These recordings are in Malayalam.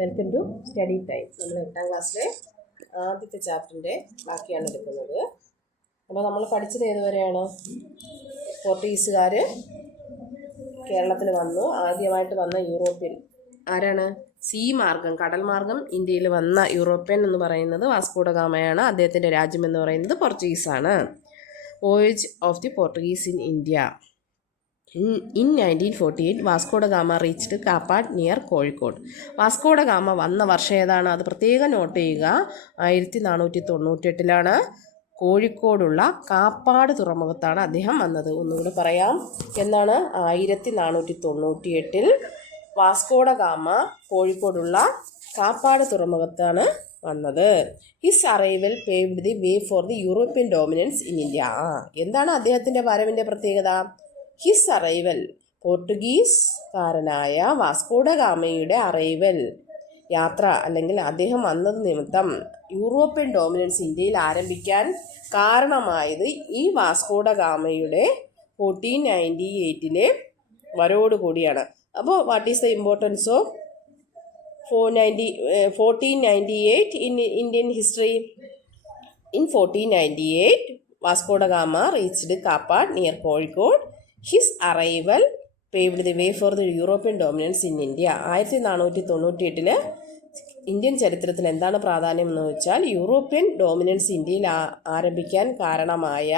Welcome to study time. നമ്മൾ 8ാം ക്ലാസ്സിലെ ആദ്യത്തെ ചാപ്റ്ററിൻ്റെ ബാക്കിയാണ് എടുക്കുന്നത്. അപ്പോൾ നമ്മൾ പഠിച്ചത് ഏതുവരെയാണ്? പോർട്ടുഗീസുകാർ കേരളത്തിൽ വന്നു. ആദ്യമായിട്ട് വന്ന യൂറോപ്യൻ ആരാണ്? സീ മാർഗം, കടൽ മാർഗം ഇന്ത്യയിൽ വന്ന യൂറോപ്യൻ എന്ന് പറയുന്നത് വാസ്കോ ഡ ഗാമയാണ്. അദ്ദേഹത്തിൻ്റെ രാജ്യം എന്ന് പറയുന്നത് പോർച്ചുഗീസാണ്. Voyage of the Portuguese in India. In 1948, Vasco da Gama reached Kappad near Kozhikode. Vasco da Gama വന്ന വർഷം ഏതാണ്? അത് പ്രത്യേകം നോട്ട് ചെയ്യുക. 1498 കോഴിക്കോടുള്ള കാപ്പാട് തുറമുഖത്താണ് അദ്ദേഹം വന്നത്. ഒന്നുകൂടെ പറയാം. എന്നാണ്? 1498 വാസ്കോ ഡ ഗാമ കോഴിക്കോടുള്ള കാപ്പാട് തുറമുഖത്താണ് വന്നത്. His arrival paved the way for the European dominance in India. എന്താണ് അദ്ദേഹത്തിൻ്റെ വരവിൻ്റെ പ്രത്യേകത? ഹിസ് അറൈവൽ, പോർട്ടുഗീസുകാരനായ വാസ്കോ ഡ ഗാമയുടെ അറൈവൽ, യാത്ര അല്ലെങ്കിൽ അദ്ദേഹം വന്നത് നിമിത്തം യൂറോപ്യൻ ഡോമിനൻസ് ഇന്ത്യയിൽ ആരംഭിക്കാൻ കാരണമായത് ഈ വാസ്കോ ഡ ഗാമയുടെ 1498 വരവോടുകൂടിയാണ്. അപ്പോൾ what is the importance of 1498 in Indian history? In 1498, Vasco da Gama reached Kappad near Kozhikode. His arrival paved the way for the European dominance in India. 1498 Indian ചരിത്രത്തിൽ എന്താണ് പ്രാധാന്യം എന്ന് വെച്ചാൽ യൂറോപ്യൻ ഡോമിനൻസ് ഇന്ത്യയിൽ ആരംഭിക്കാൻ കാരണമായ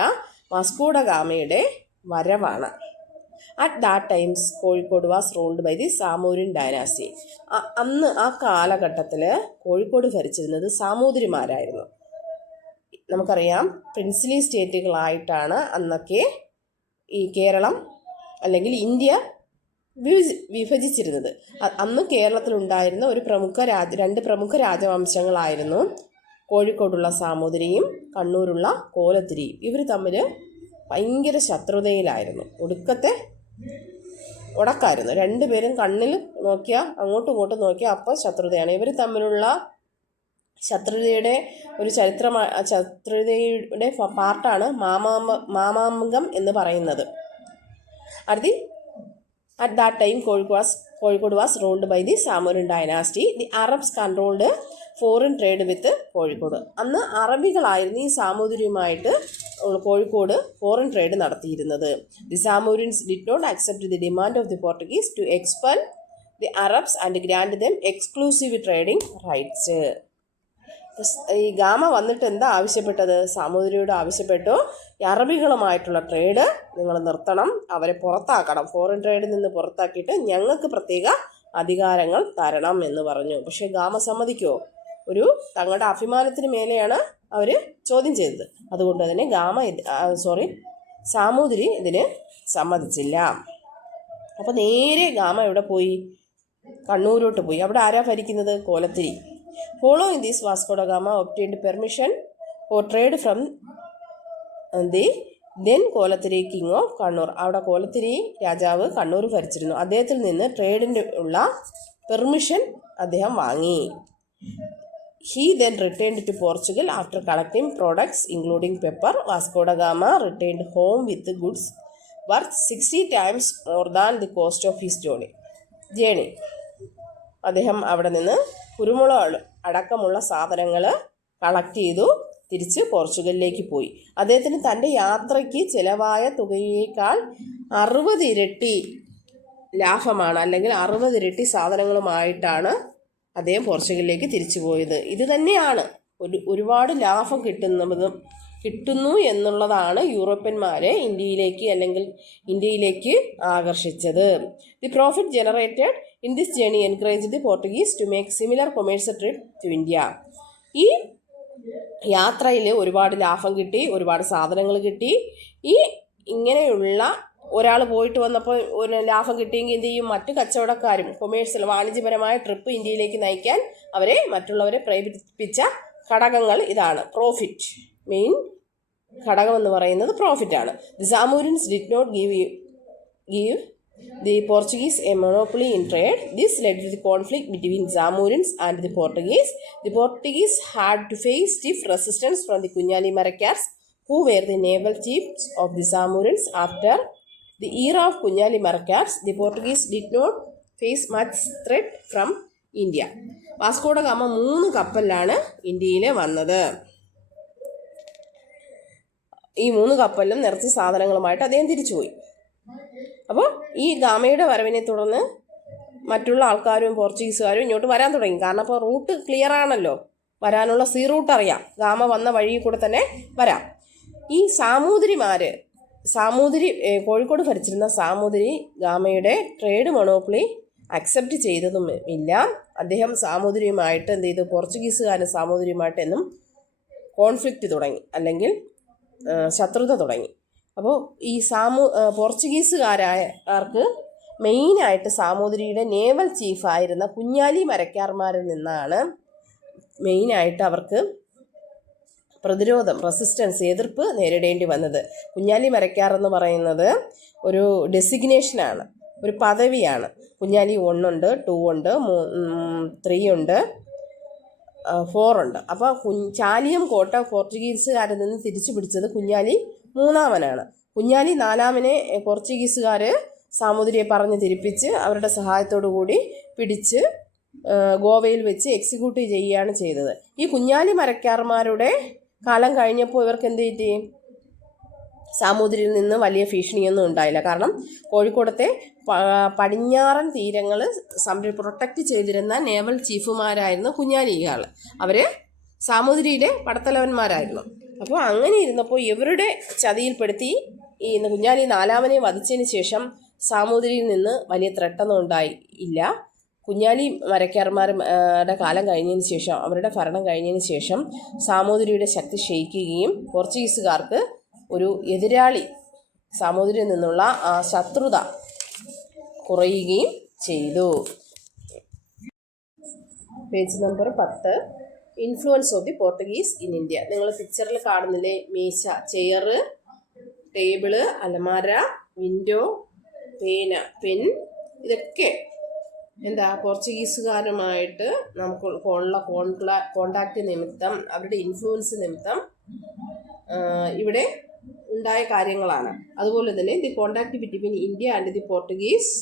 വാസ്കോ ഡ ഗാമയുടെ വരവാണ്. At that times Kozhikode was ruled by the Zamorin dynasty. അന്ന് ആ കാലഘട്ടത്തിൽ കോഴിക്കോട് ഭരിച്ചിരുന്നത് സാമൂതിരിമാരായിരുന്നു. നമുക്കറിയാം, പ്രിൻസിലി സ്റ്റേറ്റുകളായിട്ടാണ് അന്നൊക്കെ ഈ കേരളം അല്ലെങ്കിൽ ഇന്ത്യ വിഭജിച്ചിരുന്നത്. അന്ന് കേരളത്തിലുണ്ടായിരുന്ന രണ്ട് പ്രമുഖ രാജവംശങ്ങളായിരുന്നു കോഴിക്കോടുള്ള സാമൂതിരിയും കണ്ണൂരുള്ള കോലത്തിരിയും. ഇവർ തമ്മിൽ ഭയങ്കര ശത്രുതയിലായിരുന്നു. ഒടുക്കത്തെ ഉടക്കായിരുന്നു. രണ്ടുപേരും കണ്ണിൽ നോക്കിയാൽ അങ്ങോട്ടും ഇങ്ങോട്ടും നോക്കിയാൽ അപ്പോൾ ശത്രുതയാണ്. ഇവർ തമ്മിലുള്ള ശത്രുതയുടെ ഒരു ശത്രുതയുടെ പാർട്ടാണ് മാമാങ്കം എന്ന് പറയുന്നത്. At that time, Kozhikode was ruled by the Samorin dynasty. The Arabs controlled foreign trade with Kozhikode. അന്ന് അറബികളായിരുന്നു ഈ സാമൂതിരിയുമായിട്ട് കോഴിക്കോട് ഫോറിൻ ട്രേഡ് നടത്തിയിരുന്നത്. The Zamorins did not accept the demand of the Portuguese to expel the Arabs and grant them exclusive trading rights. ഈ ഗാമ വന്നിട്ട് എന്താ ആവശ്യപ്പെട്ടത്? സാമൂതിരിയോട് ആവശ്യപ്പെട്ടു, ഈ അറബികളുമായിട്ടുള്ള ട്രേഡ് നിങ്ങൾ നിർത്തണം, അവരെ പുറത്താക്കണം, ഫോറിൻ ട്രേഡിൽ നിന്ന് പുറത്താക്കിയിട്ട് ഞങ്ങൾക്ക് പ്രത്യേക അധികാരങ്ങൾ തരണം എന്ന് പറഞ്ഞു. പക്ഷേ ഗാമ സമ്മതിക്കുമോ? തങ്ങളുടെ അഭിമാനത്തിന് മേലെയാണ് അവർ ചോദ്യം ചെയ്തത്. അതുകൊണ്ട് തന്നെ സാമൂതിരി ഇതിന് സമ്മതിച്ചില്ല. അപ്പോൾ നേരെ ഗാമ എവിടെ പോയി? കണ്ണൂരോട്ട് പോയി. അവിടെ ആരാ ഭരിക്കുന്നത്? Kolathiri. Following this, Vasco da Gama obtained permission for trade from the then Kolathiri king of Kannur. അവിടെ കോലത്തിരി രാജാവ് കണ്ണൂർ ഭരിച്ചിരുന്നു. അദ്ദേഹത്തിൽ നിന്ന് ട്രേഡിൻ്റെ ഉള്ള പെർമിഷൻ അദ്ദേഹം വാങ്ങി. He then returned to Portugal after collecting products including pepper. Vasco da Gama returned home with goods worth 60 times more than the cost of his journey. അദ്ദേഹം അവിടെ നിന്ന് കുരുമുളക് അടക്കമുള്ള സാധനങ്ങൾ കളക്ട് ചെയ്തു തിരിച്ച് പോർച്ചുഗലിലേക്ക് പോയി. അദ്ദേഹത്തിന് തൻ്റെ യാത്രയ്ക്ക് ചിലവായ തുകയേക്കാൾ 60 ഇരട്ടി ലാഭമാണ്, അല്ലെങ്കിൽ 60 ഇരട്ടി സാധനങ്ങളുമായിട്ടാണ് അദ്ദേഹം പോർച്ചുഗലിലേക്ക് തിരിച്ചു പോയത്. ഇത് തന്നെയാണ് ഒരുപാട് ലാഭം കിട്ടുന്നു എന്നുള്ളതാണ് യൂറോപ്യന്മാരെ ഇന്ത്യയിലേക്ക് ആകർഷിച്ചത്. The profit generated in this journey encourage the Portuguese to make similar commercial trip to India. ഈ യാത്രയിൽ ഒരുപാട് ലാഭം കിട്ടി, ഒരുപാട് സാധനങ്ങൾ കിട്ടി. ഇങ്ങനെയുള്ള ഒരാൾ പോയിട്ട് വന്നപ്പോൾ ഒരു ലാഭം കിട്ടിയെങ്കിൽ എന്ത് ചെയ്യും? മറ്റു കച്ചവടക്കാരും കൊമേഴ്സ്യൽ വാണിജ്യപരമായ ട്രിപ്പ് ഇന്ത്യയിലേക്ക് നയിക്കാൻ മറ്റുള്ളവരെ പ്രേരിപ്പിച്ച ഘടകങ്ങൾ ഇതാണ്. പ്രോഫിറ്റ്, മെയിൻ ഘടകം എന്ന് പറയുന്നത് പ്രോഫിറ്റാണ്. The Zamorins did not give the Portuguese a monopoly in trade. This led to the conflict between Zamorins and the Portuguese. The Portuguese had to face stiff resistance from the Kunyali Marakkars, who were the naval chiefs of the Zamorins. After the era of Kunyali Marakkars, the Portuguese did not face much threat from India. Vasco da gamma 3 കപ്പലിലാണ് ഇന്ത്യയിൽ വന്നത്. ഈ 3 കപ്പലിലും നിറച്ച സാധനങ്ങളുമായിട്ട് അദ്ദേഹം തിരിച്ചുപോയി. അപ്പോൾ ഈ ഗാമയുടെ വരവിനെ തുടർന്ന് മറ്റുള്ള ആൾക്കാരും പോർച്ചുഗീസുകാരും ഇങ്ങോട്ട് വരാൻ തുടങ്ങി. കാരണം അപ്പോൾ റൂട്ട് ക്ലിയർ ആണല്ലോ, വരാനുള്ള സീ റൂട്ട് അറിയാം, ഗാമ വന്ന വഴിയിൽ കൂടെ തന്നെ വരാം. ഈ സാമൂതിരി കോഴിക്കോട് ഭരിച്ചിരുന്ന സാമൂതിരി ഗാമയുടെ ട്രേഡ് മൊണോപ്പൊളി അക്സെപ്റ്റ് ചെയ്തതും ഇല്ല. അദ്ദേഹം സാമൂതിരിയുമായിട്ട് എന്ത് ചെയ്തു, പോർച്ചുഗീസുകാരൻ സാമൂതിരിയുമായിട്ട് എന്നും കോൺഫ്ലിക്റ്റ് തുടങ്ങി, അല്ലെങ്കിൽ ശത്രുത തുടങ്ങി. അപ്പോൾ ഈ പോർച്ചുഗീസുകാർക്ക് മെയിനായിട്ട് സാമൂതിരിയുടെ നേവൽ ചീഫായിരുന്ന കുഞ്ഞാലി മരക്കാർമാരിൽ നിന്നാണ് മെയിനായിട്ട് അവർക്ക് റെസിസ്റ്റൻസ്, എതിർപ്പ് നേരിടേണ്ടി വന്നത്. കുഞ്ഞാലി മരക്കാർ എന്ന് പറയുന്നത് ഒരു ഡെസിഗ്നേഷനാണ്, ഒരു പദവിയാണ്. കുഞ്ഞാലി 1 ഉണ്ട്, 2 ഉണ്ട്, 3 ഉണ്ട്, 4 ഉണ്ട്. അപ്പോൾ ചാലിയം കോട്ട പോർച്ചുഗീസുകാരിൽ നിന്ന് തിരിച്ചു പിടിച്ചത് കുഞ്ഞാലി 3-മനാണ്. കുഞ്ഞാലി 4-മനെ പോർച്ചുഗീസുകാർ സാമൂതിരിയെ പറഞ്ഞ് തിരിപ്പിച്ച് അവരുടെ സഹായത്തോടു കൂടി പിടിച്ച് ഗോവയിൽ വെച്ച് എക്സിക്യൂട്ട് ചെയ്യുകയാണ് ചെയ്തത്. ഈ കുഞ്ഞാലി മരക്കാർമാരുടെ കാലം കഴിഞ്ഞപ്പോൾ ഇവർക്ക് എന്ത് ചെയ്തി, സാമൂതിരിയിൽ നിന്ന് വലിയ ഭീഷണിയൊന്നും ഉണ്ടായില്ല. കാരണം കോഴിക്കോടത്തെ പടിഞ്ഞാറൻ തീരങ്ങൾ പ്രൊട്ടക്റ്റ് ചെയ്തിരുന്ന നേവൽ ചീഫുമാരായിരുന്നു കുഞ്ഞാലികൾ. അവർ സാമൂതിരിയിലെ പടത്തലവന്മാരായിരുന്നു. അപ്പോൾ അങ്ങനെ ഇരുന്നപ്പോൾ ഇവരുടെ ചതിയിൽപ്പെടുത്തി ഈ കുഞ്ഞാലി 4-മനെ വധിച്ചതിന് ശേഷം സാമൂതിരിയിൽ നിന്ന് വലിയ ത്രട്ടൊന്നും ഉണ്ടായില്ല. കുഞ്ഞാലി മരക്കാർമാരുടെ കാലം കഴിഞ്ഞതിന് ശേഷം, അവരുടെ ഭരണം കഴിഞ്ഞതിന് ശേഷം സാമൂതിരിയുടെ ശക്തി ക്ഷയിക്കുകയും പോർച്ചുഗീസുകാർക്ക് ഒരു എതിരാളി, സാമൂതിരിയിൽ നിന്നുള്ള ആ ശത്രുത കുറയുകയും ചെയ്തു. Page number 10, influence of the Portuguese in India. നിങ്ങൾ പിക്ചറിൽ കാണുന്നില്ലേ, മേശ, ചെയർ, ടേബിള്, അലമാര, വിൻഡോ, പേന, പെൻ, ഇതൊക്കെ എന്താ പോർച്ചുഗീസുകാരുമായിട്ട് നമുക്കുള്ള കോണ്ടാക്ട് നിമിത്തം, അവരുടെ ഇൻഫ്ലുവൻസ് നിമിത്തം ഇവിടെ ഉണ്ടായ കാര്യങ്ങളാണ്. അതുപോലെ തന്നെ the contact between India and the Portuguese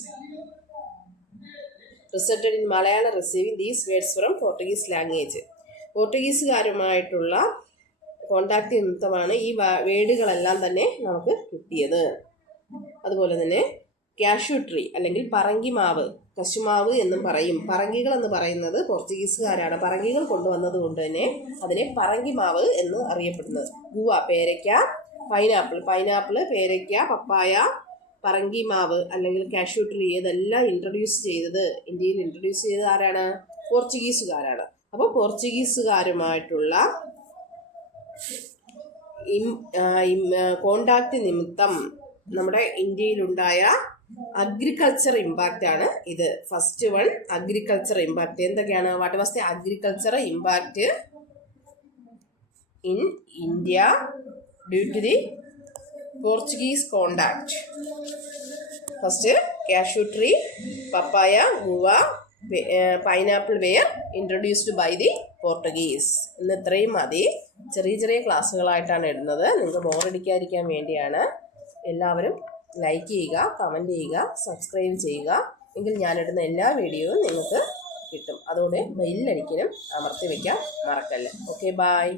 resulted in Malayalam receiving these words from Portuguese language. പോർട്ടുഗീസുകാരുമായിട്ടുള്ള കോണ്ടാക്ട് നിമിത്തമാണ് ഈ വേർഡുകളെല്ലാം തന്നെ നമുക്ക് കിട്ടിയത്. അതുപോലെ തന്നെ കാഷ്യൂ ട്രീ അല്ലെങ്കിൽ പറങ്കിമാവ്, കശുമാവ് എന്നും പറയും. പറങ്കികൾ എന്ന് പറയുന്നത് പോർച്ചുഗീസുകാരാണ്. പറങ്കികൾ കൊണ്ടുവന്നത് കൊണ്ട് തന്നെ അതിനെ പറങ്കിമാവ് എന്ന് അറിയപ്പെടുന്നത്. ഗുവ, പേരയ്ക്ക, പൈനാപ്പിൾ, പേരയ്ക്ക, പപ്പായ, പറങ്കിമാവ് അല്ലെങ്കിൽ കാഷ്യൂ ട്രീ, ഇതെല്ലാം ഇന്ത്യയിൽ ഇൻട്രൊഡ്യൂസ് ചെയ്തത് ആരാണ്? പോർച്ചുഗീസുകാരാണ്. അപ്പോൾ പോർച്ചുഗീസുകാരുമായിട്ടുള്ള കോണ്ടാക്ട് നിമിത്തം നമ്മുടെ ഇന്ത്യയിലുണ്ടായ അഗ്രികൾച്ചർ ഇമ്പാക്റ്റ് ആണ് ഇത്. First one, agriculture impact. എന്തൊക്കെയാണ്? What was the agriculture impact in India due to the Portuguese contact? First, cashew tree, papaya, guava, pineapple were introduced by the Portuguese. ഇന്ന് ഇത്രയും മതി. ചെറിയ ചെറിയ ക്ലാസ്സുകളായിട്ടാണ് ഇടുന്നത്. നിങ്ങൾക്ക് ബോറടിക്കാതിരിക്കാൻ വേണ്ടിയാണ്. എല്ലാവരും ലൈക്ക് ചെയ്യുക, കമൻറ്റ് ചെയ്യുക, സബ്സ്ക്രൈബ് ചെയ്യുക. എങ്കിൽ ഞാനിടുന്ന എല്ലാ വീഡിയോയും നിങ്ങൾക്ക് കിട്ടും. അതോടെ ബെല്ലടിക്കലും അമർത്തി വയ്ക്കാൻ മറക്കല്ല. Okay, by.